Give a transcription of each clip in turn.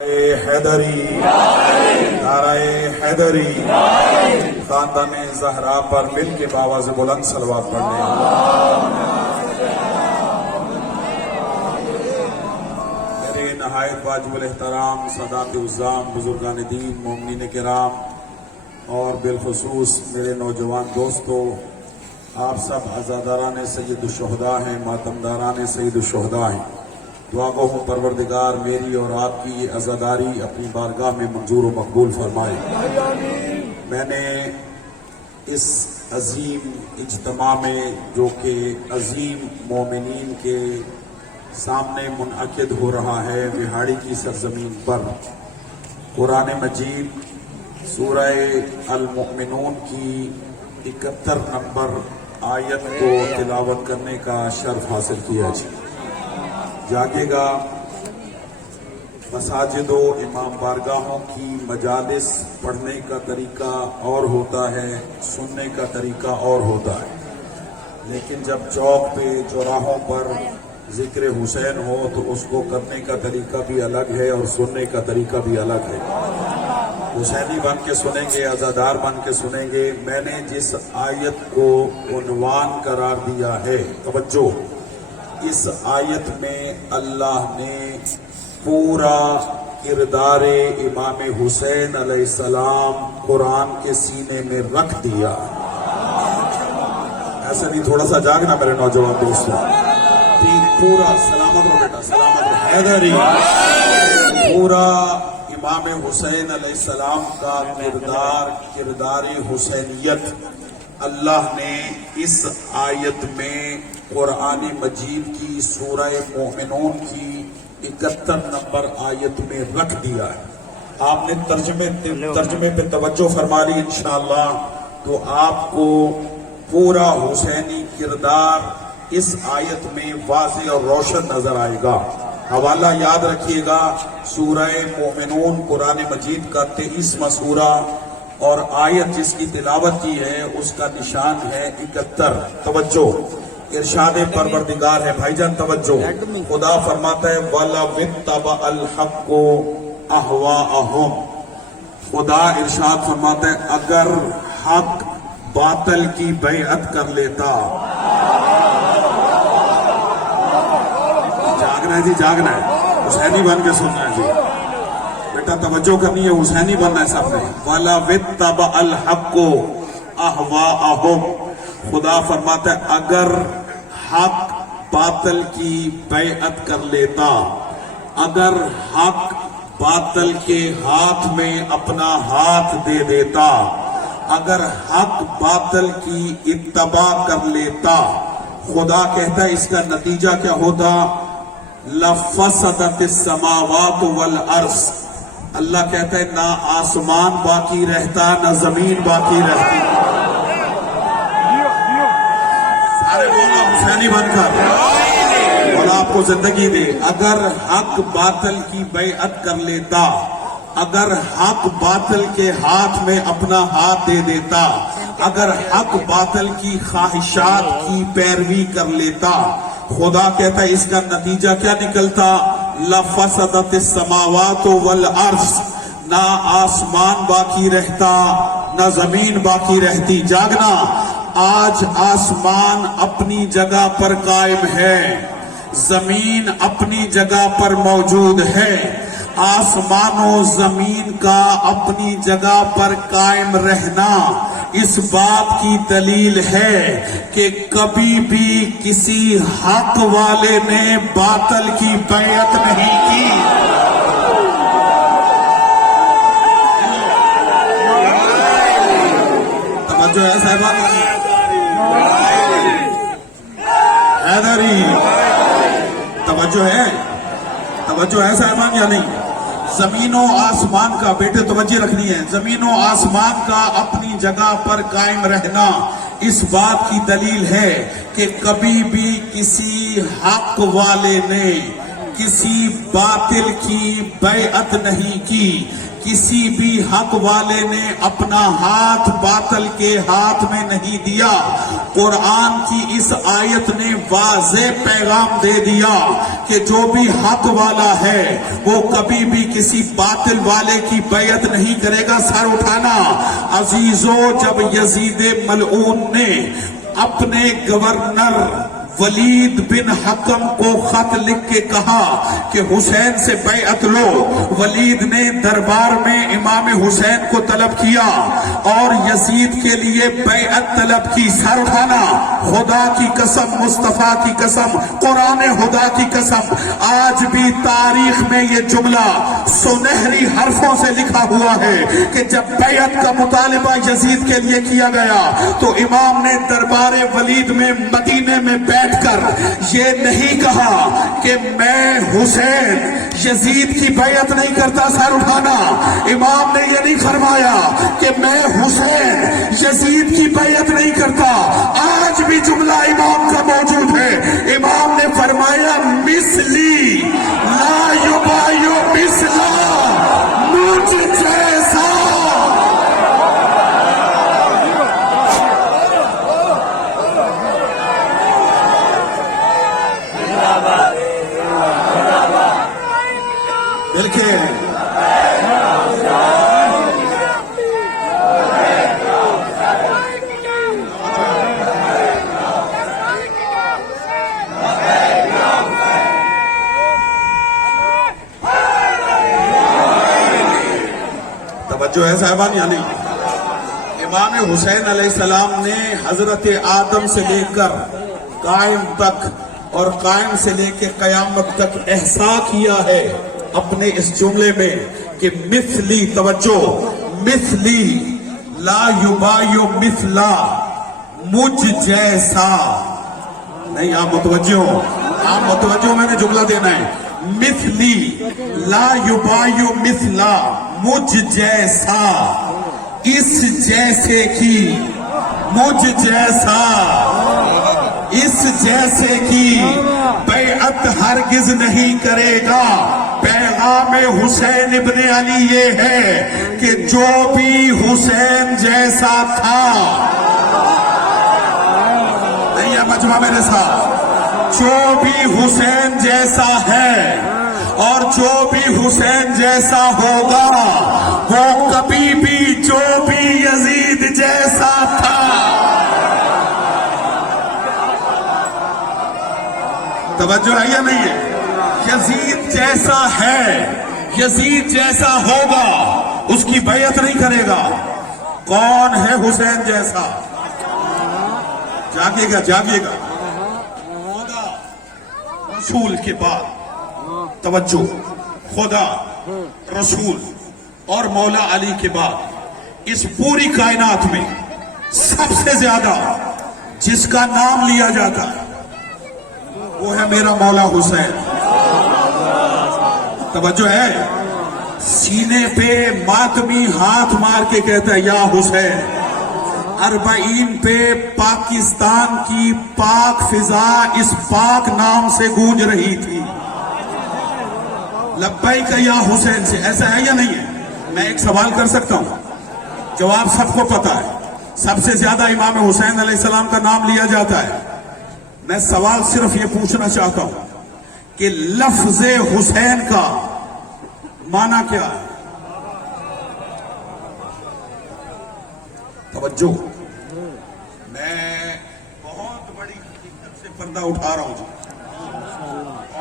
حیدری نعرہ حیدری خاندان زہرا پر مل کے باواز بلند صلوات پڑھنے میرے نہایت واجب الاحترام سادات عظام بزرگان دین مومنین کرام اور بالخصوص میرے نوجوان دوستو، آپ سب عزاداران سید الشہداء ہیں، ماتمداران سید الشہداء ہیں۔ دعا گو ہوں پروردگار میری اور آپ کی یہ عزاداری اپنی بارگاہ میں منظور و مقبول فرمائے۔ میں نے اس عظیم اجتماع میں جو کہ عظیم مومنین کے سامنے منعقد ہو رہا ہے وہاڑی کی سرزمین پر، قرآن مجید سورہ المؤمنون کی 71 نمبر آیت کو تلاوت کرنے کا شرف حاصل کیا جاگے گا۔ مساجد و امام بارگاہوں کی مجالس پڑھنے کا طریقہ اور ہوتا ہے، سننے کا طریقہ اور ہوتا ہے، لیکن جب چوک پہ چوراہوں پر ذکر حسین ہو تو اس کو کرنے کا طریقہ بھی الگ ہے اور سننے کا طریقہ بھی الگ ہے۔ حسینی بن کے سنیں گے، عزادار بن کے سنیں گے۔ میں نے جس آیت کو عنوان قرار دیا ہے، توجہ، اس آیت میں اللہ نے پورا کردار امام حسین علیہ السلام قرآن کے سینے میں رکھ دیا۔ ایسا نہیں، تھوڑا سا جاگنا میرے نوجوان دوستوں، پورا سلامت رہو بیٹا، سلامت رہو حیدری، پورا امام حسین علیہ السلام کا کردار حسینیت اللہ نے اس آیت میں قرآن مجید کی سورہ مومنون کی 71 نمبر آیت میں رکھ دیا ہے۔ آپ نے ترجمے پہ توجہ فرما لی انشاءاللہ تو آپ کو پورا حسینی کردار اس آیت میں واضح اور روشن نظر آئے گا۔ حوالہ یاد رکھیے گا، سورہ مومنون قرآن مجید کا 23واں سورہ اور آیت جس کی تلاوت کی ہے اس کا نشان ہے 71۔ توجہ، ارشاد پروردگار ہے بھائی جان، توجہ، خدا فرماتا ہے وَلَوِ اتَّبَعَ الْحَقُّ أَهْوَاءَهُمْ۔ خدا ارشاد فرماتا ہے اگر حق باطل کی بیعت کر لیتا، جاگنا ہے جی، جاگنا ہے، حسینی بن کے سننا ہے جی بیٹا، توجہ کرنی ہے، حسینی بننا ہے سب نے۔ وَلَوِ اتَّبَعَ الْحَقُّ أَهْوَاءَهُمْ۔ خدا فرماتا ہے اگر حق باطل کی بیعت کر لیتا، اگر حق باطل کے ہاتھ میں اپنا ہاتھ دے دیتا، اگر حق باطل کی اتباع کر لیتا، خدا کہتا ہے اس کا نتیجہ کیا ہوتا؟ لَفَسَدَتِ السَّمَاوَاتُ وَالْأَرْضُ۔ اللہ کہتا ہے نہ آسمان باقی رہتا نہ زمین باقی رہتی۔ حسینی بن کر اور آپ کو زندگی دے۔ اگر حق باطل کی بیعت کر لیتا، اگر حق باطل کے ہاتھ میں اپنا ہاتھ دے دیتا، اگر حق باطل کی خواہشات کی پیروی کر لیتا، خدا کہتا ہے اس کا نتیجہ کیا نکلتا؟ لَفَسَدَتِ السَّمَاوَاتُ وَالْأَرْضُ۔ نہ آسمان باقی رہتا نہ زمین باقی رہتی۔ جاگنا، آج آسمان اپنی جگہ پر قائم ہے، زمین اپنی جگہ پر موجود ہے۔ آسمان و زمین کا اپنی جگہ پر قائم رہنا اس بات کی دلیل ہے کہ کبھی بھی کسی حق والے نے باطل کی بیعت نہیں کی۔ توجہ ہے صاحبہ، حیدری، توجہ ہے صاحبان یا نہیں؟ زمین و آسمان کا، بیٹے توجہ رکھنی ہے، زمین و آسمان کا اپنی جگہ پر قائم رہنا اس بات کی دلیل ہے کہ کبھی بھی کسی حق والے نے کسی باطل کی بیعت نہیں کی، کسی بھی حق والے نے اپنا ہاتھ باطل کے ہاتھ میں نہیں دیا۔ قرآن کی اس آیت نے واضح پیغام دے دیا کہ جو بھی حق والا ہے وہ کبھی بھی کسی باطل والے کی بیعت نہیں کرے گا۔ سر اٹھانا عزیزو، جب یزید ملعون نے اپنے گورنر ولید بن حکم کو خط لکھ کے کہا کہ حسین سے بیعت لو، ولید نے دربار میں امام حسین کو طلب کیا اور یزید کے لیے بیعت طلب کی۔ سر اٹھانا، خدا کی قسم، مصطفیٰ کی قسم، قرآن خدا کی قسم، آج بھی تاریخ میں یہ جملہ سنہری حرفوں سے لکھا ہوا ہے کہ جب بیعت کا مطالبہ یزید کے لیے کیا گیا تو امام نے دربار ولید میں مدینے میں بیٹھ کر یہ نہیں کہا کہ میں حسین یزید کی بیعت نہیں کرتا۔ سر اٹھانا، امام نے یہ نہیں فرمایا کہ میں حسین یزید کی بیعت نہیں کرتا۔ آج بھی جملہ امام کا موجود ہے، امام نے فرمایا مثلی لا یبایع مثلا، مجھ جیسا۔ توجہ ہے صاحبان، یعنی امام حسین علیہ السلام نے حضرت آدم سے لے کر قائم تک اور قائم سے لے کے قیامت تک احسا کیا ہے اپنے اس جملے میں کہ مثلی، توجہ، مثلی لا یبایع مثلا، مجھ جیسا نہیں۔ آپ متوجہ، میں نے جملہ دینا ہے، مثلی لا یبایع مثلا، مجھ جیسا، اس جیسے کی، مجھ جیسا، اس جیسے کی بیعت ہرگز نہیں کرے گا۔ پیغام حسین ابن علی یہ ہے کہ جو بھی حسین جیسا تھا، نہیں ہے مجمع میرے ساتھ، جو بھی حسین جیسا ہے اور جو بھی حسین جیسا ہوگا وہ کبھی بھی جو بھی یزید جیسا تھا۔ توجہ ہے یا نہیں ہے؟ یزید جیسا ہے، یزید جیسا ہوگا، اس کی بیعت نہیں کرے گا۔ کون ہے حسین جیسا؟ جاگیے گا، جاگیے گا۔ خدا رسول کے بعد، توجہ، خدا رسول اور مولا علی کے بعد اس پوری کائنات میں سب سے زیادہ جس کا نام لیا جاتا ہے وہ ہے میرا مولا حسین۔ توجہ ہے، سینے پہ ماتمی ہاتھ مار کے کہتا ہے یا حسین۔ 40 پہ پاکستان کی پاک فضا اس پاک نام سے گونج رہی تھی، لبیک یا حسین سے۔ ایسا ہے یا نہیں ہے؟ میں ایک سوال کر سکتا ہوں، جواب سب کو پتا ہے، سب سے زیادہ امام حسین علیہ السلام کا نام لیا جاتا ہے۔ میں سوال صرف یہ پوچھنا چاہتا ہوں کہ لفظ حسین کا معنی کیا ہے؟ توجہ، میں بہت بڑی حقیقت سے پردہ اٹھا رہا ہوں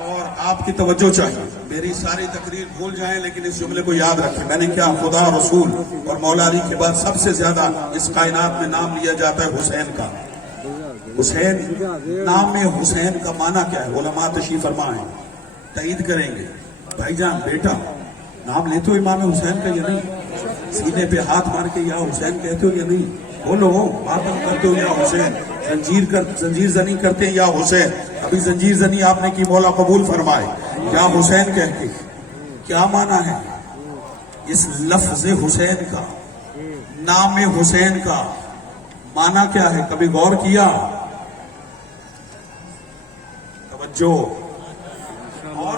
اور آپ کی توجہ چاہیے۔ میری ساری تقریر بھول جائیں لیکن اس جملے کو یاد رکھیں۔ میں نے کیا، خدا، رسول اور مولا علی کے بعد سب سے زیادہ اس کائنات میں نام لیا جاتا ہے حسین کا۔ حسین، نام میں حسین کا معنی کیا ہے؟ علماء تشریف فرما ہیں، تائید کریں گے۔ بھائی جان، بیٹا، نام لیتے ہو امام حسین کا یا نہیں؟ سینے پہ ہاتھ مار کے یا حسین کہتے ہو یا نہیں؟ بولو، ماتم کرتے ہو یا حسین؟ زنجیر زنی کرتے ہیں یا حسین؟ ابھی زنجیر زنی آپ نے کی، مولا قبول فرمائے، یا حسین کہتے۔ کیا معنی ہے اس لفظ حسین کا، نام حسین کا معنی کیا ہے؟ کبھی غور کیا؟ توجہ، اور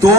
2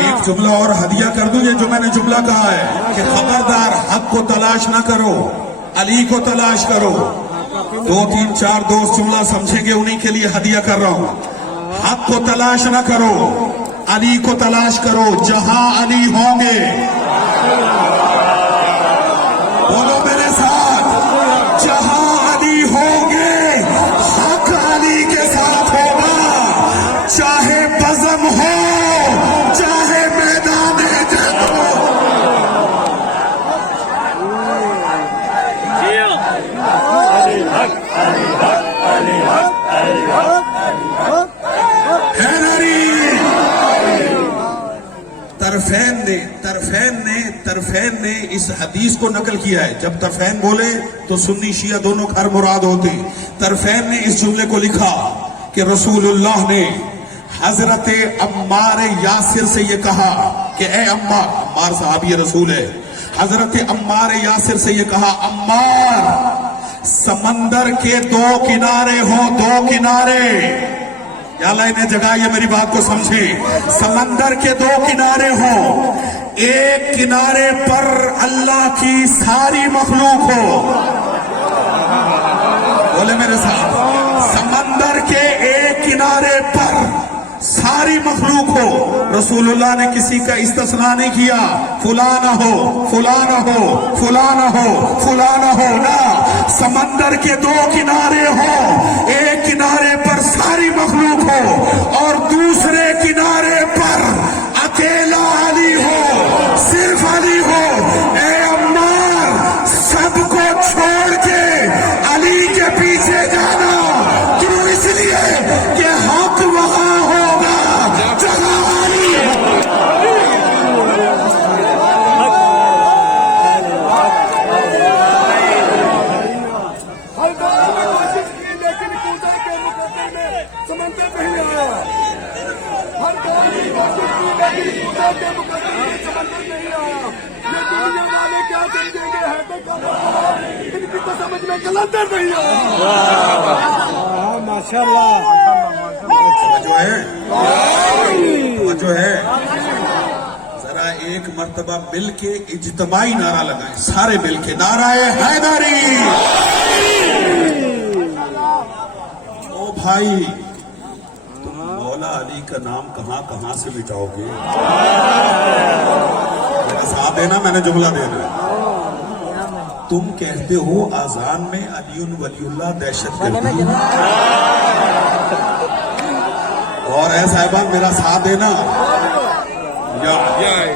ایک جملہ اور ہدیہ کر دوں، یہ جو میں نے جملہ کہا ہے کہ خبردار حق کو تلاش نہ کرو، علی کو تلاش کرو. 2-3-4 دوست جملہ سمجھیں گے، انہی کے لیے ہدیہ کر رہا ہوں. حق کو تلاش نہ کرو، علی کو تلاش کرو. جہاں علی ہوں گے، بولو میرے ساتھ، جہاں علی ہوں گے حق علی کے ساتھ ہوگا. چاہے بزم ہو چاہے میدان جنگ ہو. طرفین نے اس حدیث کو نقل کیا ہے. جب طرفین بولے تو سنی شیعہ دونوں گھر مراد ہوتے. طرفین نے اس جملے کو لکھا کہ رسول اللہ نے حضرت عمار یاسر سے یہ کہا کہ اے عمار، عمار صحابی رسول ہے، حضرت عمار یاسر سے یہ کہا، عمار سمندر کے 2 کنارے ہوں، 2 کنارے. یا اللہ انہیں جگہ یہ میری بات کو سمجھیں. سمندر کے 2 کنارے ہوں، ایک کنارے پر اللہ کی ساری مخلوق ہو. بولے میرے ساتھ، سمندر کے ایک کنارے پر ساری مخلوق ہو. رسول اللہ نے کسی کا استثناء نہیں کیا، فلاں نہ ہو، فلاں نہ ہو، فلاں نہ ہو، فلاں نہ ہو. نہ، سمندر کے 2 کنارے ہوں، ایک کنارے پر ساری مخلوق ہو اور دوسرے کنارے پر اکیلا علی ہو، صرف علی ہو. اے عمار، سب کو چھوڑ کے علی کے پیچھے جانا. کیوں؟ اس لیے کہ حق وہاں ہوگا جہاں علی ہے. لیکن کوزے کے مقدمے میں سمندر نہیں آیا. ہر کوئی کوشش کی لیکن کوزے کے مقدمے میں سمندر نہیں آیا. یہ دنیا والے کیا سمجھیں گے؟ ہے تو ان کی تو سمجھ میں کلندر نہیں آیا. ماشاء اللہ جو ہے ذرا ایک مرتبہ مل کے اجتماعی نعرہ لگائیں، سارے مل کے، نعرہ حیدری. او بھائی، تم مولا علی کا نام کہاں کہاں سے مٹاؤ گے؟ میرا ساتھ دینا، میں نے جملہ دینا. تم کہتے ہو آذان میں علی ولی اللہ دہشت گردی. اور اے صاحبان میرا ساتھ دینا. یا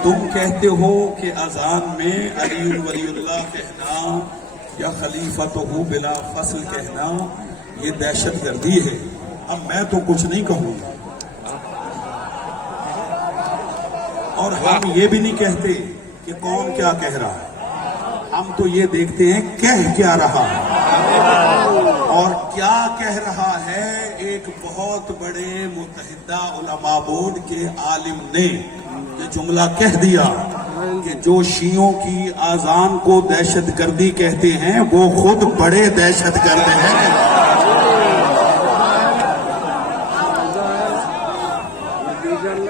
تم کہتے ہو کہ اذان میں علی ولی اللہ کہنا یا خلیفۃ بلا فصل کہنا یہ دہشت گردی ہے. اب میں تو کچھ نہیں کہوں گا، اور ہم یہ بھی نہیں کہتے کہ کون کیا کہہ رہا ہے. ہم تو یہ دیکھتے ہیں کہہ کیا رہا ہے، اور کیا کہہ رہا ہے. ایک بہت بڑے متحدہ علماء بورڈ کے عالم نے یہ جملہ کہہ دیا کہ جو شیعوں کی آذان کو دہشت گردی کہتے ہیں وہ خود بڑے دہشت گرد ہیں.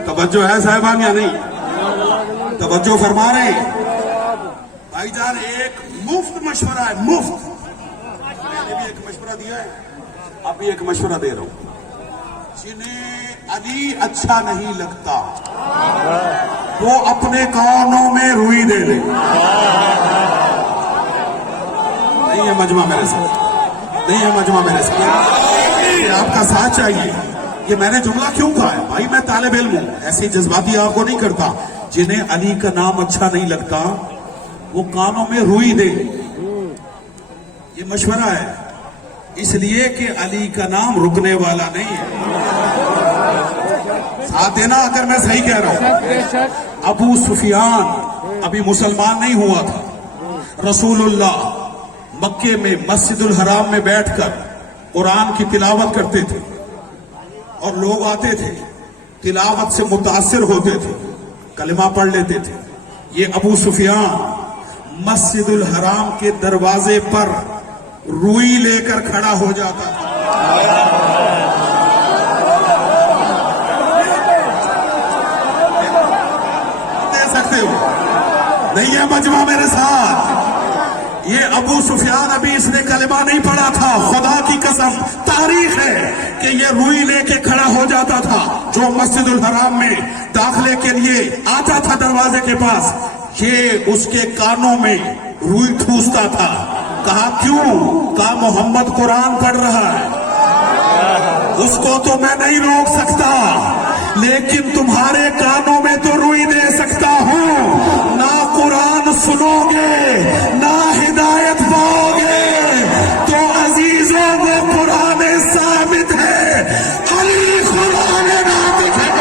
توجہ ہے صاحبان یا نہیں؟ توجہ فرما رہے ہیں بھائی جان. ایک مفت مشورہ ہے، مفت. میں نے بھی ایک مشورہ دیا ہے، اب بھی ایک مشورہ دے رہا ہوں. جنہیں علی اچھا نہیں لگتا وہ اپنے کانوں میں روئی دے دے. نہیں ہے مجمع میرے ساتھ، نہیں ہے مجمع میرے ساتھ. آپ کا ساتھ چاہیے. یہ میں نے جملہ کیوں کہا ہے بھائی؟ میں طالب علم ہوں، ایسی جذباتی آپ کو نہیں کرتا. جنہیں علی کا نام اچھا نہیں لگتا وہ کانوں میں روئی دے. یہ مشورہ ہے، اس لیے کہ علی کا نام رکنے والا نہیں ہے. ساتھ دینا اگر میں صحیح کہہ رہا ہوں. ابو سفیان ابھی مسلمان نہیں ہوا تھا. رسول اللہ مکے میں مسجد الحرام میں بیٹھ کر قرآن کی تلاوت کرتے تھے اور لوگ آتے تھے، تلاوت سے متاثر ہوتے تھے، کلمہ پڑھ لیتے تھے. یہ ابو سفیان مسجد الحرام کے دروازے پر روئی لے کر کھڑا ہو جاتا تھا. چاہتے ہو؟ نہیں ہے مجمع میرے ساتھ؟ یہ ابو سفیان ابھی اس نے کلمہ نہیں پڑھا تھا، خدا کی قسم تاریخ ہے کہ یہ روئی لے کے کھڑا ہو جاتا تھا، جو مسجد الحرام میں داخلے کے لیے آتا تھا دروازے کے پاس، یہ اس کے کانوں میں روئی ٹھوستا تھا۔ کہا کیوں؟ کہا محمد قرآن پڑھ رہا ہے، اس کو تو میں نہیں روک سکتا، لیکن تمہارے کانوں میں تو روئی دے سکتا ہوں، نہ قرآن سنو گے نہ ہدایت پاؤ گے۔ تو عزیزوں وہ قرآن ثابت ہے، علی قرآن ناطق ہے۔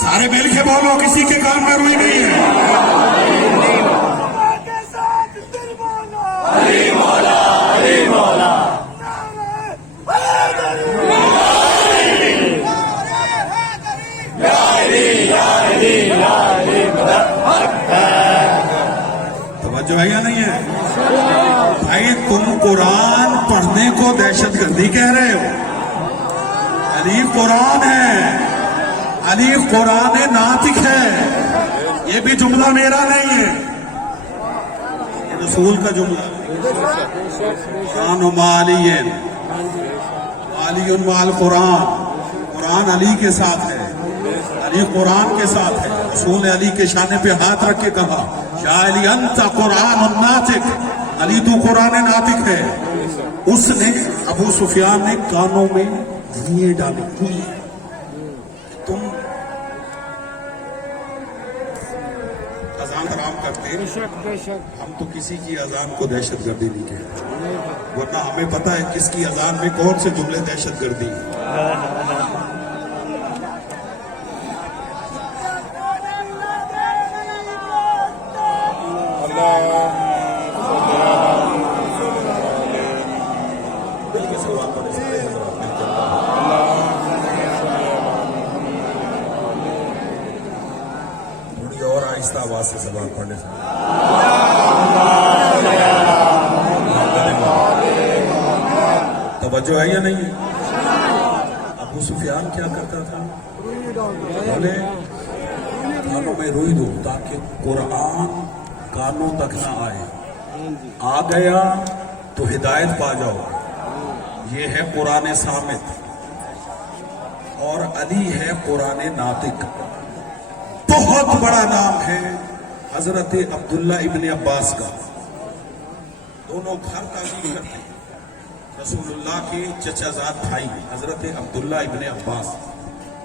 سارے مل کے بولو، کسی کے کان میں روئی نہیں ہے۔ توجہ ہے یا نہیں ہے؟ بھائی تم قرآن پڑھنے کو دہشت گردی کہہ رہے ہو؟ علی قرآن ہے، علی قرآن ناطق ہے۔ یہ بھی جملہ میرا نہیں ہے، یہ رسول کا جملہ۔ قرآن علی علی مال قرآن، قرآن علی کے ساتھ ہے، علی قرآن کے ساتھ ہے۔ رسول نے علی کے شانے پہ ہاتھ رکھ کے کہا یا علی انت قرآن ناطق، علی تو قرآن ناطق ہے۔ اس نے ابو سفیان نے کانوں میں روئیں ڈالی۔ تم اذان حرام کرتے، ہم تو کسی کی اذان کو دہشت گردی نہیں کہتے، ورنہ ہمیں پتا ہے کس کی اذان میں کون سے جملے دہشت گردی ہیں۔ آواز سے سوال پڑھنے سے توجہ ہے یا نہیں؟ ابو سفیان کیا کرتا تھا؟ بولے کانوں میں روئی دو تاکہ قرآن کانوں تک نہ آئے، آ گیا تو ہدایت پا جاؤ۔ یہ ہے قرآن صامت، اور علی ہے قرآن ناطق۔ بہت بڑا نام ہے حضرت عبداللہ ابن عباس کا، دونوں گھر تعظیم کرتے ہیں۔ رسول اللہ کے چچا زاد بھائی حضرت عبداللہ ابن عباس،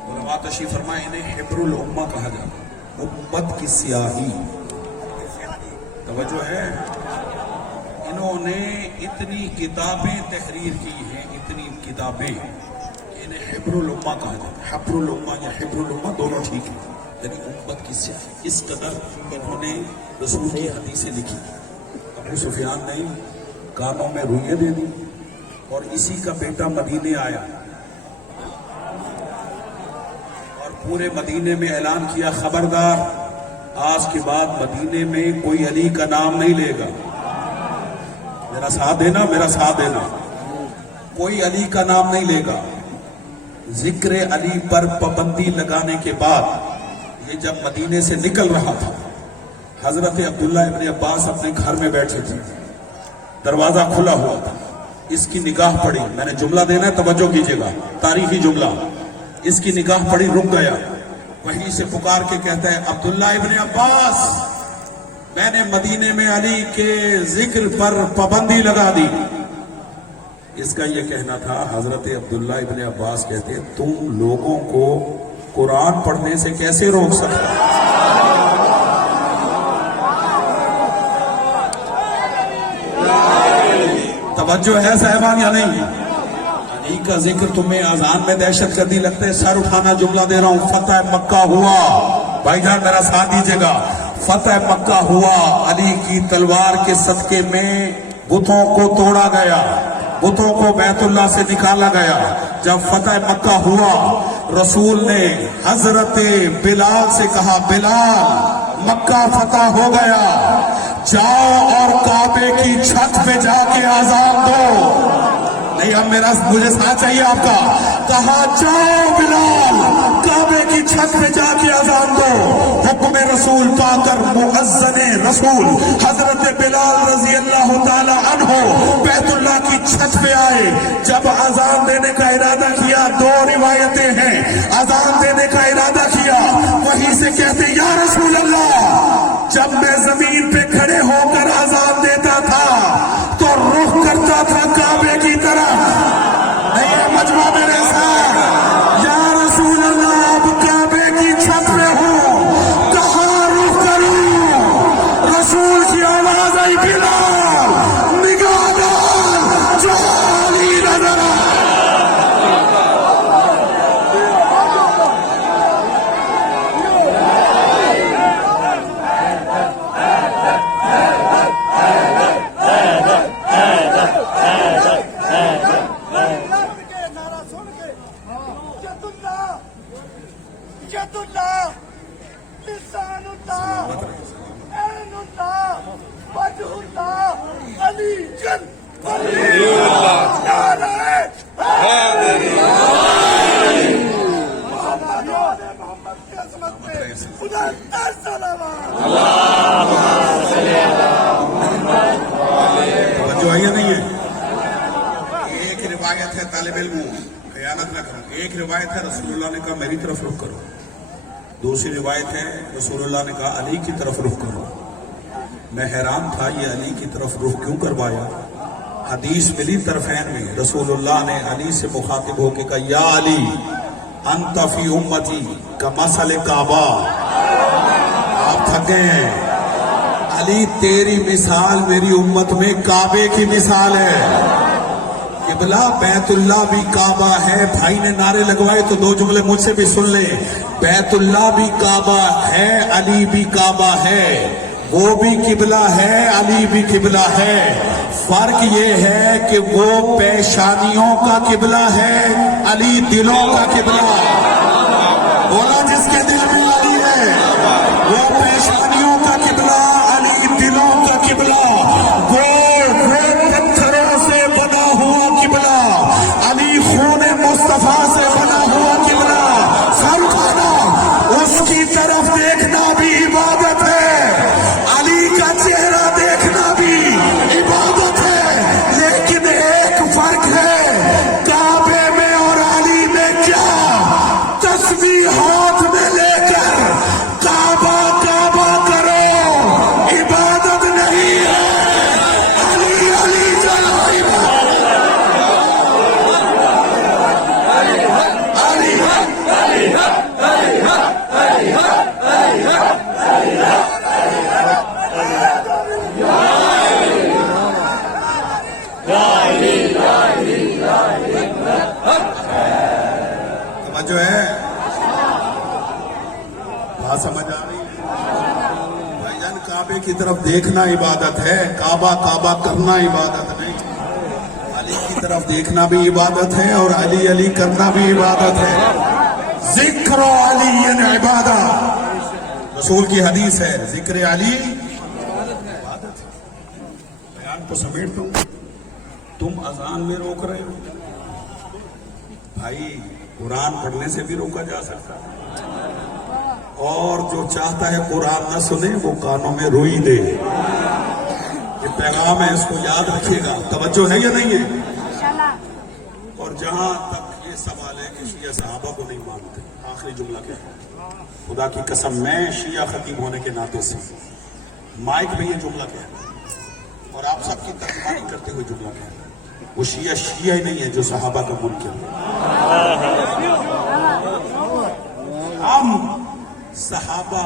علماء تشریف فرمائے انہیں حبر الامہ کہا جاتا، امت کی سیاہی۔ توجہ ہے، انہوں نے اتنی کتابیں تحریر کی ہیں، اتنی کتابیں کہ انہیں حبر الامہ کہا جاتا۔ حبر الامہ یا حبر الامہ دونوں ٹھیک ہیں، یعنی امت کی سیاہی۔ اس قدر انہوں نے رسول کی حدیثیں لکھی۔ ابو سفیان نے کانوں میں روئیں دے دی، اور اسی کا بیٹا مدینے آیا اور پورے مدینے میں اعلان کیا خبردار، آج کے بعد مدینے میں کوئی علی کا نام نہیں لے گا۔ میرا ساتھ دینا، میرا ساتھ دینا، کوئی علی کا نام نہیں لے گا۔ ذکر علی پر پابندی لگانے کے بعد یہ جب مدینے سے نکل رہا تھا، حضرت عبداللہ ابن عباس اپنے گھر میں بیٹھے تھے، دروازہ کھلا ہوا تھا، اس کی نگاہ پڑی، میں نے جملہ دینا ہے توجہ کیجئے گا، تاریخی جملہ، اس کی نگاہ پڑی، رک گیا، وہیں سے پکار کے کہتا ہے عبداللہ ابن عباس، میں نے مدینے میں علی کے ذکر پر پابندی لگا دی۔ اس کا یہ کہنا تھا، حضرت عبداللہ ابن عباس کہتے ہیں تم لوگوں کو قرآن پڑھنے سے کیسے روک سکتا؟ توجہ ہے صاحبان یا نہیں؟ علی کا ذکر تمہیں اذان میں دہشت گردی لگتا ہے؟ سر اٹھانا، جملہ دے رہا ہوں، فتح مکہ ہوا، بھائی جان میرا ساتھ دیجیے گا، فتح مکہ ہوا، علی کی تلوار کے صدقے میں بتوں کو توڑا گیا، بتوں کو بیت اللہ سے نکالا گیا۔ جب فتح مکہ ہوا رسول نے حضرت بلال سے کہا بلال مکہ فتح ہو گیا، جاؤ اور کعبے کی چھت پہ جا کے اذان دو۔ نہیں اب مجھے ساتھ چاہیے آپ کا۔ کہا جاؤ بلال کعبے کی چھت پہ جا کے اذان دو۔ حکم رسول پا کر مؤذن رسول حضرت بلال رضی اللہ تعالی عنہ بیت اللہ کی چھت پہ آئے۔ جب اذان دینے کا ارادہ کیا، دو روایتیں ہیں، اذان دینے کا ارادہ کیا، وہیں سے کہتے یا رسول اللہ، جب میں زمین پہ کھڑے ہو کر اذان دیتا تھا تو رخ کرتا تھا کعبے کی طرف۔ نہیں ہے مجمع میرے ساتھ، یا رسول اللہ اب کعبے کی چھت پہ ہوں، کہاں رخ کروں؟ رسول کی آواز آئی بلال نگاہ ڈال، جو علی نظر آئے۔ جو ہے نہیں ہے، ایک روایت ہے طالب علم خیانت نہ کرو، ایک روایت ہے رسول اللہ نے کہا میری طرف رخ کرو، دوسری روایت ہے رسول اللہ نے کہا علی کی طرف رخ کرو۔ میں حیران تھا یہ علی کی طرف رخ کیوں کروایا؟ حدیث ملی طرفین میں، رسول اللہ نے علی سے مخاطب ہو کے کہا یا علی انت فی امتی کمثل کعبہ۔ آپ تھک گئے ہیں، علی تیری مثال میری امت میں کعبے کی مثال ہے۔ قبلہ بیت اللہ بھی کعبہ ہے، بھائی نے نعرے لگوائے تو دو جملے مجھ سے بھی سن لیں، بیت اللہ بھی کعبہ ہے، علی بھی کعبہ ہے، وہ بھی قبلہ ہے، علی بھی قبلہ ہے۔ فرق یہ ہے کہ وہ پیشانیوں کا قبلہ ہے، علی دلوں کا قبلہ۔ بولا جس کے دل میں علی ہے، وہ پیشانیوں کا قبلہ، علی دلوں کا قبلہ۔ وہ پتھروں سے بنا ہوا قبلہ، علی خون مصطفیٰ سے بنا ہوا قبلہ۔ سرخانہ اس کی طرف دیکھنا بھی عبادت ہے، علی کا چہرہ دیکھنا بھی عبادت ہے، لیکن ایک فرق ہے کعبے میں اور علی میں کیا؟ تسبیح ہاتھ میں لے کر کعبہ کعبہ کرو، عبادت نہیں ہے، علی علی چلو جو ہے بات سمجھ آ رہی ہے بھائی جان؟ کعبے کی طرف دیکھنا عبادت ہے، کعبہ کعبہ کرنا عبادت نہیں۔ علی کی طرف دیکھنا بھی عبادت ہے اور علی علی کرنا بھی عبادت ہے۔ ذکر علی عبادت، رسول کی حدیث ہے، ذکر علی عبادت ہے۔ بیان کو سمیٹتا ہوں، تم اذان میں روک رہے ہو بھائی، قرآن پڑھنے سے بھی روکا جا سکتا ہے، اور جو چاہتا ہے قرآن نہ سنے وہ کانوں میں روئی دے۔ یہ پیغام ہے، اس کو یاد رکھیے گا۔ توجہ ہے یا نہیں ہے؟ اور جہاں تک یہ سوال ہے کہ شیعہ صحابہ کو نہیں مانتے، آخری جملہ کیا ہے؟ خدا کی قسم میں شیعہ خطیب ہونے کے ناطے سے مائک میں یہ جملہ کیا ہے، اور آپ سب کی ترجمانی کرتے ہوئے جملہ کیا ہے، وہ شیعہ ہی نہیں ہے جو صحابہ کا منکر ہے۔ ہم صحابہ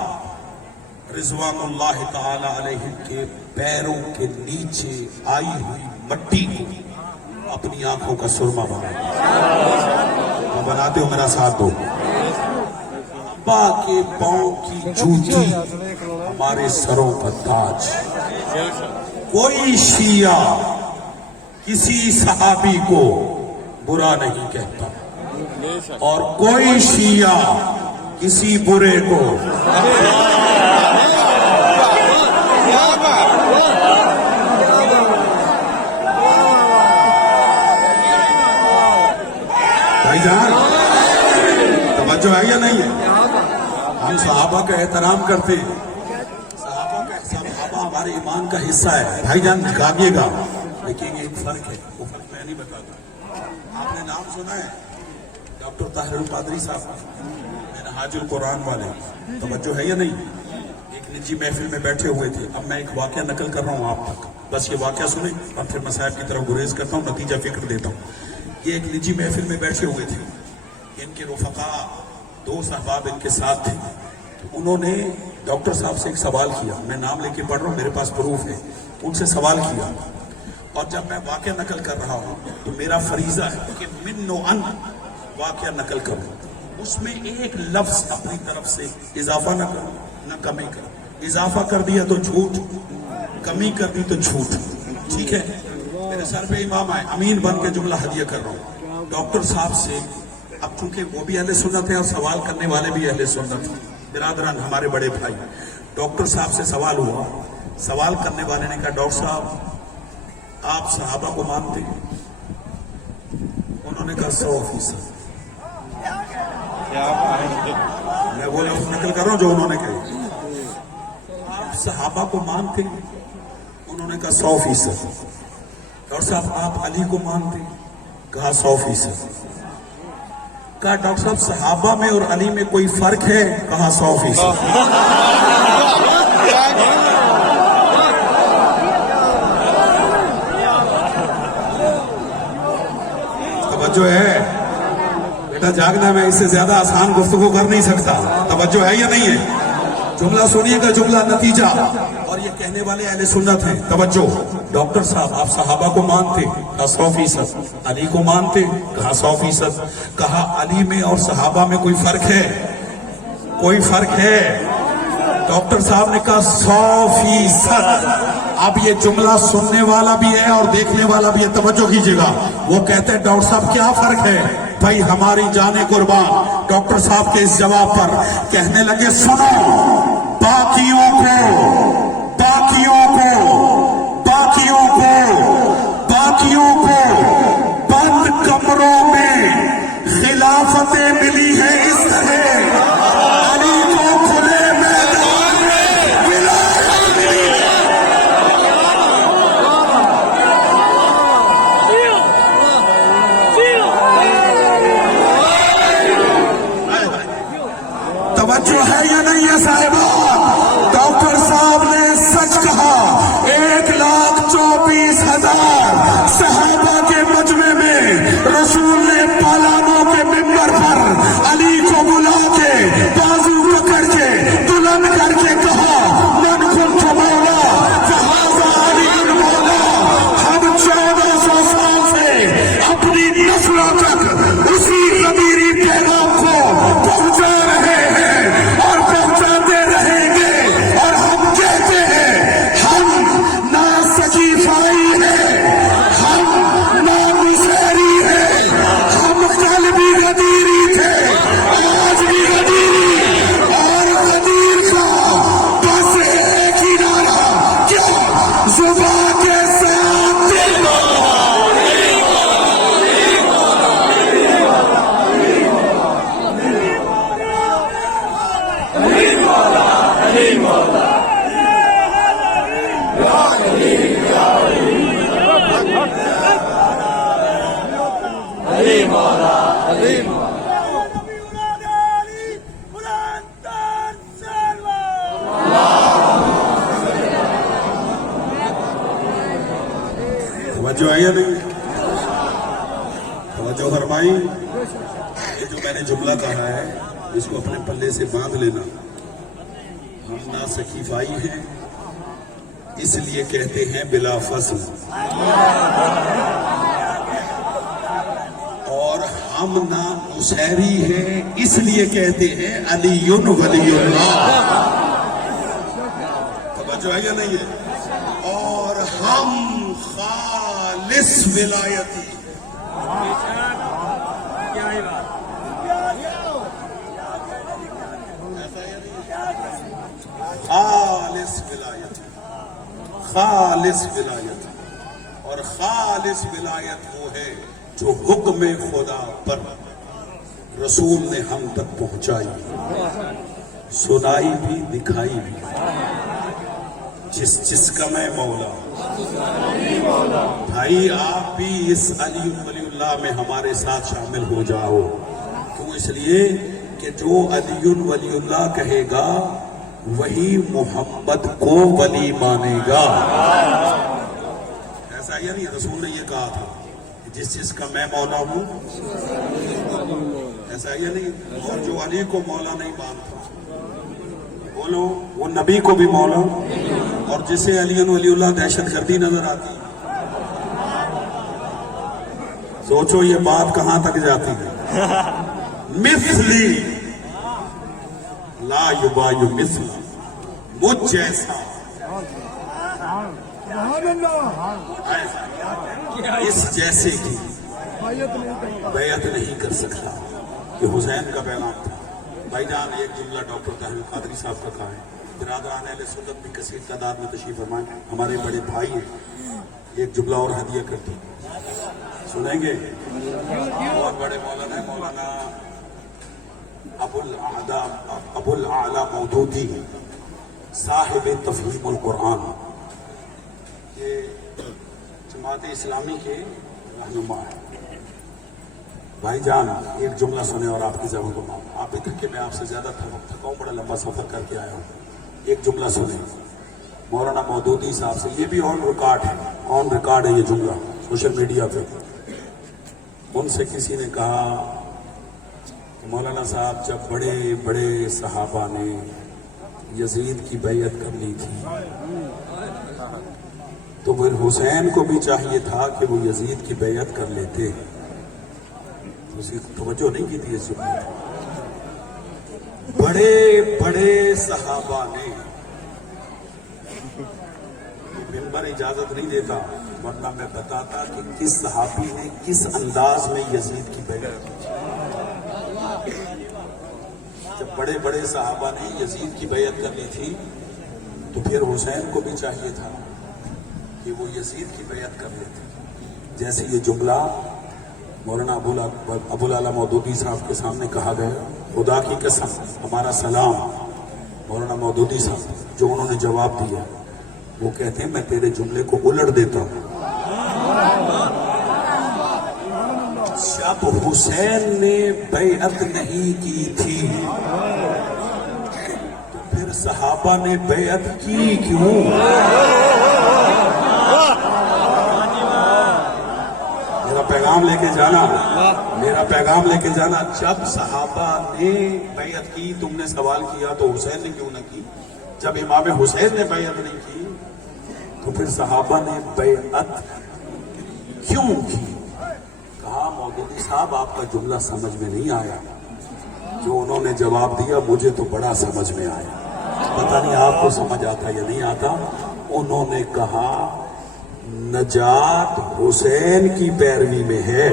رضوان اللہ تعالی علیہ کے پیروں کے نیچے آئی ہوئی مٹی کو اپنی آنکھوں کا سرما بناتے ہو، میرا ساتھ دو۔ صحابہ کے پاؤں کی جوتی ہمارے سروں کا تاج۔ کوئی شیعہ کسی صحابی کو برا نہیں کہتا، اور کوئی شیعہ کسی برے کو بھائی جان توجہ ہے یا نہیں ہے؟ ہم صحابہ کا احترام کرتے ہیں، صحابہ ہمارے ایمان کا حصہ ہے بھائی جان، جاگیے گا، لیکن ایک فرق ہے، وہ فرق میں نہیں بتاتا۔ آپ نے نام سنا ہے ڈاکٹر طاہر القادری صاحب، منہاج القرآن والے، توجہ ہے یا نہیں؟ ایک نجی محفل میں بیٹھے ہوئے تھے، اب میں ایک واقعہ نقل کر رہا ہوں آپ تک، بس یہ واقعہ سنیں اور پھر مسائل کی طرف گریز کرتا ہوں، نتیجہ فکر دیتا ہوں۔ یہ ایک نجی محفل میں بیٹھے ہوئے تھے، ان کے رفقا دو صحباب ان کے ساتھ تھے، انہوں نے ڈاکٹر صاحب سے ایک سوال کیا، میں نام لے کے پڑھ رہا ہوں، میرے پاس پروف ہے، ان سے سوال کیا، اور جب میں واقعہ نقل کر رہا ہوں تو میرا فریضہ ہے کہ من و ان واقعہ نقل کروں، اس میں ایک لفظ اپنی طرف سے اضافہ نہ کروں نہ کمی کروں، اضافہ کر دیا تو جھوٹ، کمی کر دی تو جھوٹ، ٹھیک ہے؟ میرے سر پہ امام آئے، امین بن کے جملہ ہدیہ کر رہا ہوں ڈاکٹر صاحب سے، اب چونکہ وہ بھی اہل سنت ہیں اور سوال کرنے والے بھی اہل سنت ہیں، برادران ہمارے بڑے بھائی، ڈاکٹر صاحب سے سوال ہوا، سوال کرنے والے نے کہا ڈاکٹر صاحب آپ صحابہ کو مانتے ہیں؟ انہوں نے کہا 100%۔ میں وہ لفظ نقل کر رہا ہوں جو انہوں نے کہا، آپ صحابہ کو مانتے ہیں؟ انہوں نے کہا 100%۔ ڈاکٹر صاحب آپ علی کو مانتے ہیں؟ کہا 100%۔ کہا ڈاکٹر صاحب صحابہ میں اور علی میں کوئی فرق ہے؟ کہا 100%۔ توجہ ہے بیٹا، جاگنا میں اس سے زیادہ آسان گفتگو کر نہیں سکتا، توجہ ہے یا نہیں ہے؟ جملہ سنیے گا، جملہ نتیجہ، اور یہ کہنے والے اہل سنت ہیں، توجہ۔ ڈاکٹر صاحب آپ صحابہ کو مانتے؟ کہا 100%۔ علی کو مانتے؟ کہا 100%۔ کہا علی میں اور صحابہ میں کوئی فرق ہے؟ کوئی فرق ہے؟ ڈاکٹر صاحب نے کہا 100%۔ اب یہ جملہ سننے والا بھی ہے اور دیکھنے والا بھی ہے، توجہ کیجیے گا، وہ کہتے ہیں ڈاکٹر صاحب کیا فرق ہے؟ بھائی ہماری جانیں قربان ڈاکٹر صاحب کے اس جواب پر کہنے لگے سنو، باقیوں کو بند کمروں میں خلافتیں ملی ہے، اس طرح علی کو کھلے میدان میں ولایت ملی ہے۔ توجہ ہے یا نہیں ہے صاحبہ؟ ڈاکٹر صاحب نے سچ کہا، 1,24,000 صحابہ کے مجمع میں رسول نے پالانوں کے ممبر پر علی کو بلا کے بازو پکڑ کے دلہن کر کے کہا من کنت مولا فہذا علی مولا۔ ہم 1400 سال سے اپنی نسلوں تک اسی غدیری پیغام کو پہنچا رہے ہیں اور پہنچاتے رہیں گے، اور ہم کہتے ہیں ہم نہ سکیفائی ہیں، ہم نہ مشہری ہیں، ہم کل بھی غدیری تھے، آج بھی غدیری، اور غدیر کا بس ایک ہی نعرہ، کیا زبان کے ساتھ دل توجہ ہے یا نہیں؟ توجہ فرمائی۔ یہ جو میں نے جملہ کہا ہے اس کو اپنے پلے سے باندھ لینا، ہم نہ سکیفائی ہیں اس لیے کہتے ہیں بلا فصل، اور ہم نہ مسہری ہیں اس لیے کہتے ہیں علی ولی اللہ۔ توجہ ہے یا نہیں ہے؟ اور ہم خالص ولایتی خالص ولایت، خالص ولایت، اور خالص ولایت وہ ہے جو حکم خدا پر رسول نے ہم تک پہنچائی، سنائی بھی دکھائی بھی، جس کا میں مولا۔ بھائی آپ بھی اس علی ولی اللہ میں ہمارے ساتھ شامل ہو جاؤ، کیوں؟ اس لیے کہ جو علی ولی اللہ کہے گا وہی محمد کو ولی مانے گا۔ ایسا یا نہیں؟ رسول نے یہ کہا تھا کہ جس کا میں مولا ہوں، ایسا یا نہیں؟ اور جو علی کو مولا نہیں مانتا، بولو وہ نبی کو بھی مولا، اور جسے علی ولی اللہ دہشت گردی نظر آتی، سوچو یہ بات کہاں تک جاتی ہے۔ مثلی لا یبایو مثلی، مجھ جیسا سبحان اللہ، اس جیسے کی بیعت نہیں کرتا۔ بیعت نہیں کر سکتا۔ یہ حسین کا پیغام تھا۔ بھائی جان ایک جملہ ڈاکٹر طاہر القادری صاحب کا کہا ہے، برادران اہل سنت بھی کثیر تعداد میں تشریف فرمائیں، ہمارے بڑے بھائی ہیں، ایک جملہ اور ہدیہ کرتے ہیں، سنیں گے؟ بہت بڑے مولانا ہیں، مولانا ابو الاعلی مودودی صاحب تفہیم القرآن، یہ جماعت اسلامی کے رہنما ہیں۔ بھائی جان ایک جملہ سنیں اور آپ کی ضرور کو معاف، آپ بھی تھکے، میں آپ سے زیادہ تھکاؤں، بڑا لمبا سفر کر کے آیا ہوں۔ ایک جملہ سنیں مولانا مودودی صاحب سے، یہ بھی آن ریکارڈ ہے، آن ریکارڈ ہے یہ جملہ سوشل میڈیا پہ۔ ان سے کسی نے کہا کہ مولانا صاحب جب بڑے بڑے صحابہ نے یزید کی بیعت کر لی تھی تو پھر حسین کو بھی چاہیے تھا کہ وہ یزید کی بیعت کر لیتے، اسی توجہ نہیں کی تھی اس جملے میں۔ بڑے بڑے صحابہ نے، ممبر اجازت نہیں دیتا ورنہ میں بتاتا کہ کس صحابی نے کس انداز میں یزید کی بیعت کی۔ جب بڑے بڑے صحابہ نے یزید کی بیعت کر لی تھی تو پھر حسین کو بھی چاہیے تھا کہ وہ یزید کی بیعت کر لیتے، جیسے یہ جملہ مولانا ابو الاعلی مودودی صاحب کے سامنے کہا گیا۔ خدا کی قسم ہمارا سلام مولانا مودودی صاحب، جو انہوں نے جواب دیا، وہ کہتے ہیں میں تیرے جملے کو الٹ دیتا ہوں۔ جب حسین نے بیعت نہیں کی تھی تو پھر صحابہ نے بیعت کی کیوں؟ میرا پیغام لے کے جانا، میرا پیغام لے کے جانا۔ جب صحابہ نے بیعت کی، تم نے سوال کیا تو حسین نے کیوں نہ کی؟ جب امام حسین نے بیعت نہیں کی تو پھر صحابہ نے بیعت کیوں کی؟ کہا مودودی صاحب آپ کا جملہ سمجھ میں نہیں آیا، جو انہوں نے جواب دیا مجھے تو بڑا سمجھ میں آیا، پتہ نہیں آپ کو سمجھ آتا یا نہیں آتا۔ انہوں نے کہا نجات حسین کی پیروی میں ہے۔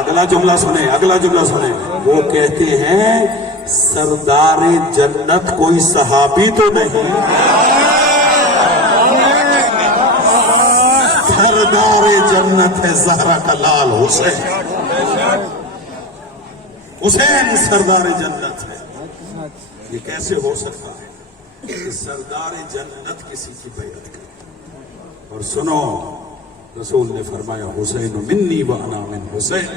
اگلا جملہ سنیں، اگلا جملہ سنیں، وہ کہتے ہیں سردار جنت کوئی صحابی تو نہیں، سردار جنت ہے زہرا کا لال حسین، حسین سردار جنت ہے۔ یہ کیسے ہو سکتا ہے کہ سردار جنت کسی کی بیعت کرے؟ اور سنو، رسول نے فرمایا حسین منی وانا من حسین،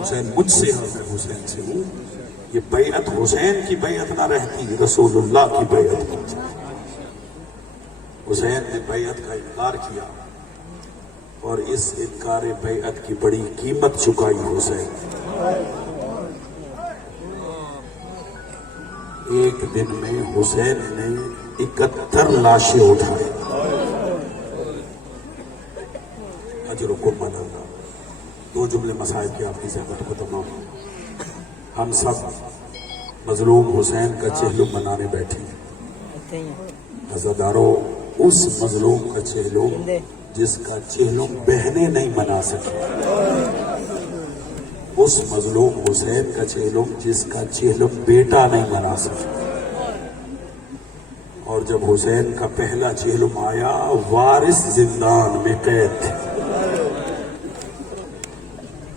حسین مجھ سے ہے میں حسین سے ہوں۔ یہ بیعت حسین کی بیعت نہ رہتی، رسول اللہ کی بیعت ہوتی۔ حسین نے بیعت کا انکار کیا اور اس انکار بیعت کی بڑی قیمت چکائی حسین۔ ایک دن میں حسین نے 71 لاشیں اٹھائی۔ اجرکم علی اللہ۔ دو جملے مسائل کی آپ کی زحمت کو تمام۔ ہم سب مظلوم حسین کا چہلم بنانے بیٹھے ہیں۔ عزاداروں، اس مظلوم کا چہلم جس کا چہلم بہنیں نہیں منا سکے، اس مظلوم حسین کا چہلم جس کا چہلم بیٹا نہیں بنا سکتا. اور جب حسین کا پہلا چہلم آیا وارث زندان میں قید تھے.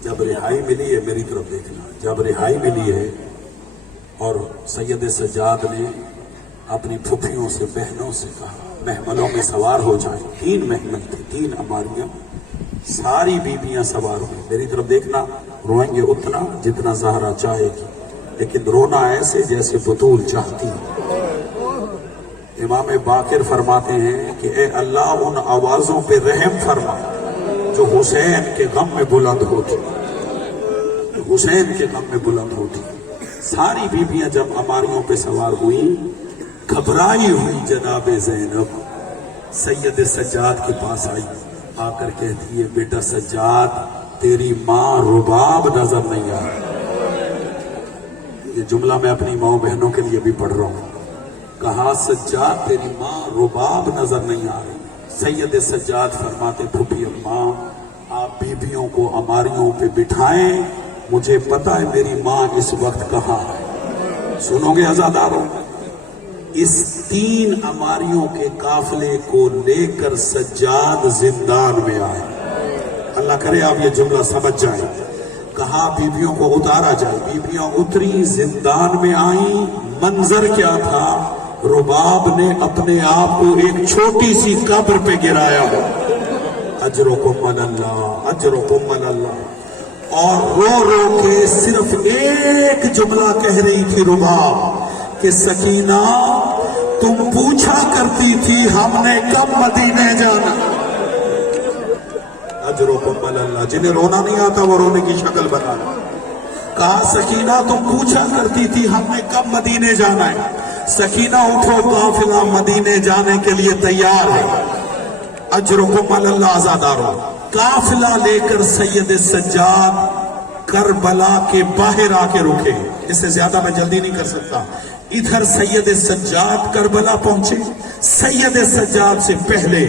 جب رہائی ملی ہے، میری طرف دیکھنا، جب رہائی ملی ہے اور سید سجاد نے اپنی پھوپھیوں سے بہنوں سے کہا محملوں میں سوار ہو جائیں. 3 محمل تھے، 3 ہماریاں، ساری بیبیاں سوار ہوئیں. میری طرف دیکھنا، روئیں گے اتنا جتنا زہرا چاہے گی، لیکن رونا ایسے جیسے بطول چاہتی ہے. امام باقر فرماتے ہیں کہ اے اللہ ان آوازوں پہ رحم فرما جو حسین کے غم میں بلند ہوتی، حسین کے غم میں بلند ہوتی. ساری بیبیاں جب ہماریوں پہ سوار ہوئیں، گھبرائی ہوئی جناب زینب سید سجاد کے پاس آئی، آ کر کہتی ہے بیٹا سجاد تیری ماں رباب نظر نہیں آ رہی. یہ جملہ میں اپنی ماں بہنوں کے لیے بھی پڑھ رہا ہوں. کہا سجاد تیری ماں رباب نظر نہیں آ رہی. سید سجاد فرماتے پھوپھی اماں آپ بیبیوں کو ہماریوں پہ بٹھائیں، مجھے پتا ہے میری ماں اس وقت کہاں ہے. سنو گے عزاداروں، اس 3 ہماریوں کے قافلے کو لے کر سجاد زندان میں آئے. اللہ کرے آپ یہ جملہ سمجھ جائیں. کہا بیبیوں کو اتارا جائے. بیبیاں اتری، زندان میں آئیں. منظر کیا تھا؟ رباب نے اپنے آپ کو ایک چھوٹی سی قبر پہ گرایا. اجرکم اللہ، اجرکم اللہ. اور رو رو کے صرف ایک جملہ کہہ رہی تھی رباب کہ سکینہ تم پوچھا کرتی تھی ہم نے کب مدینے جانا. اجرکم اللہ. جنہیں رونا نہیں آتا وہ رونے کی شکل بنانا. کہا سکینہ تم پوچھا کرتی تھی ہم نے کب مدینے جانا ہے. سکینہ اٹھو قافلہ مدینے جانے کے لیے تیار ہے. اجرکم اللہ. آزادارو قافلہ لے کر سید سجاد کربلا کے باہر آ کے رکے. اس سے زیادہ میں جلدی نہیں کر سکتا. ادھر سید سجاد کربلا پہنچے. سید سجاد سے پہلے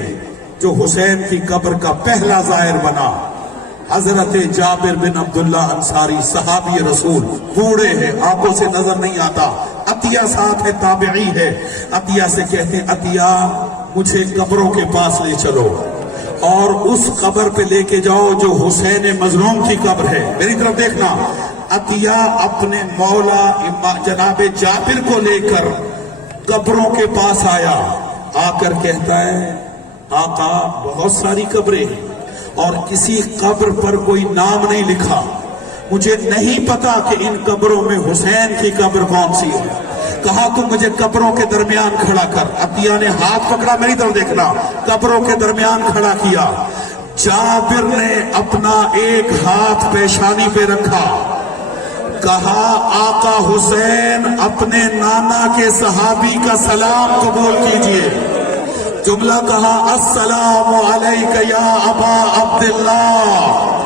جو حسین کی قبر کا پہلا زائر بنا حضرت جابر بن عبداللہ انصاری صحابی رسول، بوڑھے ہیں، آنکھوں سے نظر نہیں آتا. عطیہ ساتھ ہے، تابعی ہے. عطیہ سے کہتے ہیں عطیہ مجھے قبروں کے پاس لے چلو اور اس قبر پہ لے کے جاؤ جو حسین مظلوم کی قبر ہے. میری طرف دیکھنا. عطیہ اپنے مولا جناب جابر کو لے کر قبروں کے پاس آیا. آ کر کہتا ہے آقا بہت ساری قبریں ہیں اور کسی قبر پر کوئی نام نہیں لکھا، مجھے نہیں پتا کہ ان قبروں میں حسین کی قبر کون سی ہے. کہا تم مجھے قبروں کے درمیان کھڑا کر. عطیہ نے ہاتھ پکڑا، میری طرف دیکھنا، قبروں کے درمیان کھڑا کیا. جابر نے اپنا ایک ہاتھ پیشانی پہ رکھا. کہا آقا حسین اپنے نانا کے صحابی کا سلام قبول کیجئے. جملہ کہا السلام علیک یا ابا عبداللہ،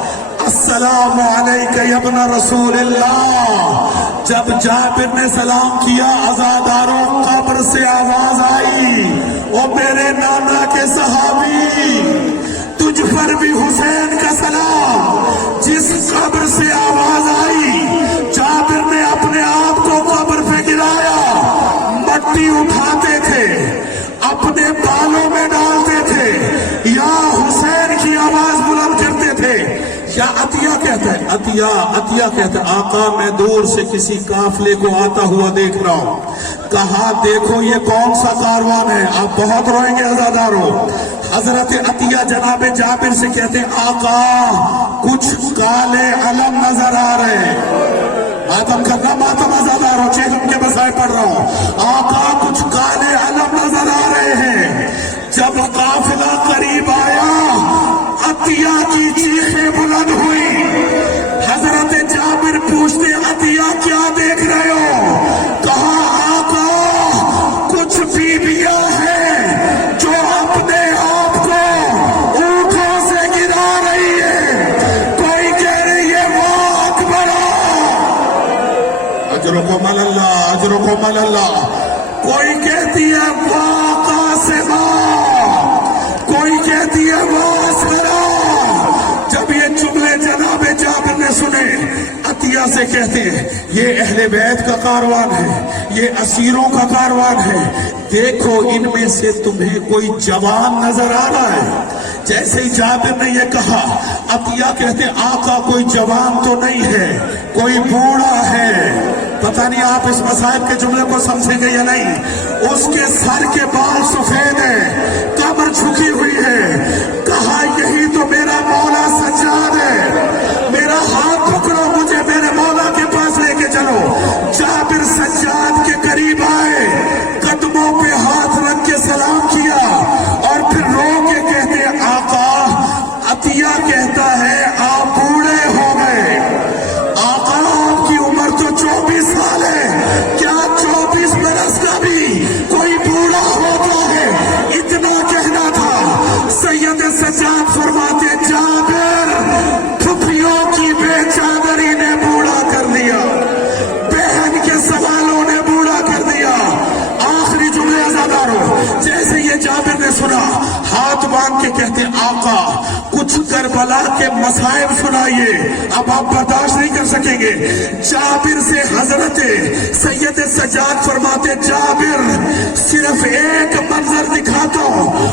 السلام علیک یا ابن رسول اللہ. جب جابر نے سلام کیا عزاداروں قبر سے آواز آئی او میرے نانا کے صحابی تجھ پر بھی حسین کا سلام. جس قبر سے آواز آئی جابر نے اپنے آپ کو قبر پہ گرایا. مٹی اٹھاتے تھے اپنے بالوں میں ڈالتے تھے، یا حسین کی آواز بلند کرتے تھے. یا عطیہ کہتا ہے، عطیہ کہتا ہے آقا میں دور سے کسی قافلے کو آتا ہوا دیکھ رہا ہوں. کہا دیکھو یہ کون سا کاروان ہے. آپ بہت روئیں گے عزاداروں. حضرت عطیہ جناب جابر سے کہتے ہیں آقا کچھ کالے علم نظر آ رہے ہیں. ماتم کرنا، ماتم عزاداروں، چہلم کے مسائل پڑھ رہا ہوں. آقا کچھ کالے علم نظر آ رہے ہیں. جب قافلہ قریب آیا عطیہ کی چیخیں بلند ہوئی. حضرت جابر پوچھتے عطیہ کیا دیکھ رہے ہو؟ کہا آقا کچھ بیویاں ہیں جو اپنے آپ کو اونٹوں سے گرا رہی ہے. کوئی کہہ رہی ہے وہ اکبر. اجرکم اللہ، اجرکم اللہ. کوئی کہتی ہے وہ قاسمہ، کوئی کہتی ہے وہ اسمرا. جب یہ جملے جناب جابر نے سنے عطیہ سے کہتے ہیں یہ اہل بیت کا کاروان ہے، یہ اسیروں کا کاروان ہے، دیکھو ان میں سے تمہیں کوئی جوان نظر آ رہا ہے؟ جیسے ہی جابر نے یہ کہا، عطیہ کہتے آقا کوئی جوان تو نہیں ہے، کوئی بوڑھا ہے۔ پتہ نہیں آپ اس مصائب کے جملے کو سمجھیں گے یا نہیں۔ اس کے سر کے بال سفید ہیں، کمر جھکی ہوئی ہے، کہا یہی تو میرا مولا سجاد ہے، میرا ہاتھ پکڑو، مجھے میرے مولا کے پاس لے کے چلو۔ جابر سجاد کے قریب آئے، قدموں پہ ہاتھ رکھ کے سلام کیا اور پھر رو کے کہتے آقا، عطیہ کہتا ہے آپ بوڑھے ہو گئے، آقا آپ کی عمر تو 24 سال ہے، کیا 24 برس کا بھی کوئی بوڑھا ہوتا ہے؟ اتنا کہنا تھا۔ سید سجاد فرماتے جابر پھپھیوں کی بے چادری نے بوڑھا کر دیا، بہن کے سوالوں نے بوڑھا کر دیا۔ آخری جملے عزادارو، جیسے یہ جابر نے سنا، ہاتھ باندھ کے کہتے آقا کچھ کربلا کے مصائب سنائیے، اب آپ برداشت نہیں کر سکیں گے۔ جابر سے حضرت سید سجاد فرماتے جابر صرف ایک منظر دکھاتا ہوں،